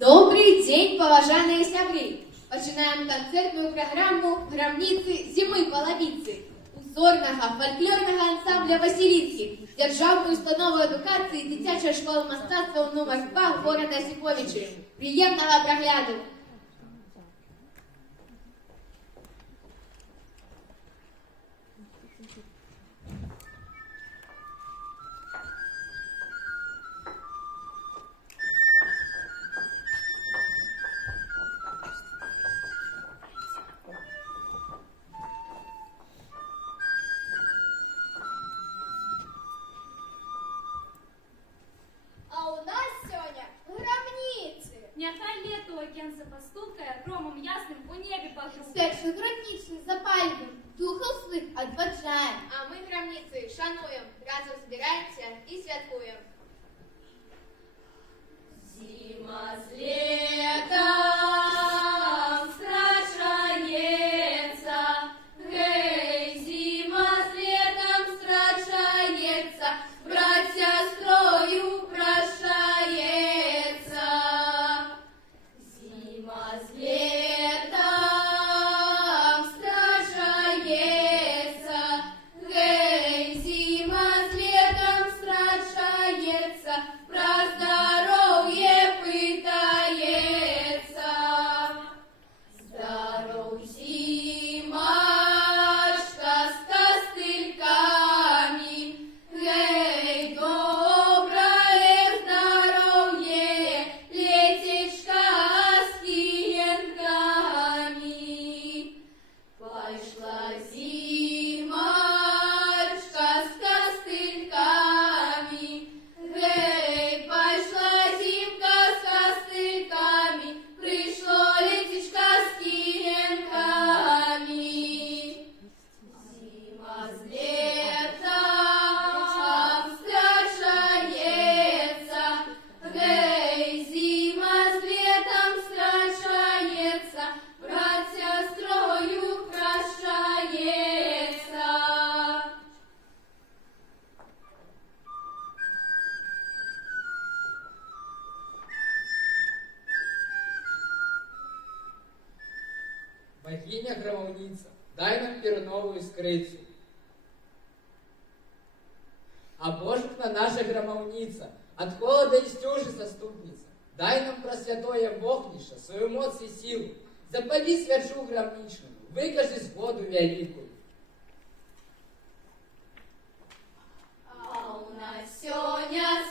Добрый день, поважаныя сябры! Пачынаем канцэртную праграму «Грамніцы зімы палавіцы» узорнага фальклорнага ансамбля «Васіліцкі», дзяржаўную установу адукацыі і дзіцячая школа мастацтваў нумар 2 горада Сіповічы. Прыемнага прагляду! Няхай лето окенца пастукае, громом ясным у небе пагрукае. Першы гранічны запальваем, духаў свых адваджаем. А мы, грамніцы, шануем, разом збіраемся і святкуем. Зима з летом страшаецца, гей, зима з летом страшаецца, брат сястрою прощаецца. Зима з летом страшаецца, гей, зима з летом страшаецца, пра здароўе пытаецца. Здароў, зімачка, з кастылькамі, гей, добрае здароўе, лецечка з кіенкамі. Пайшла зімачка з кастылькамі, гей, пайшла зімка з кастылькамі, прыйшло лецечка з кіенкамі. Зіма з летом страшаецца, гей, зіма з летом страшаецца, брат сястрою прощаецца. Богиня громовница, дай нам перновую скрыцу. А Божик на наша громовница, от холода и стюжи заступница. Дай нам просвятое Богниша, свою моц и силу. Запали свячу громничную, выкажи згоду великую. А у нас сёння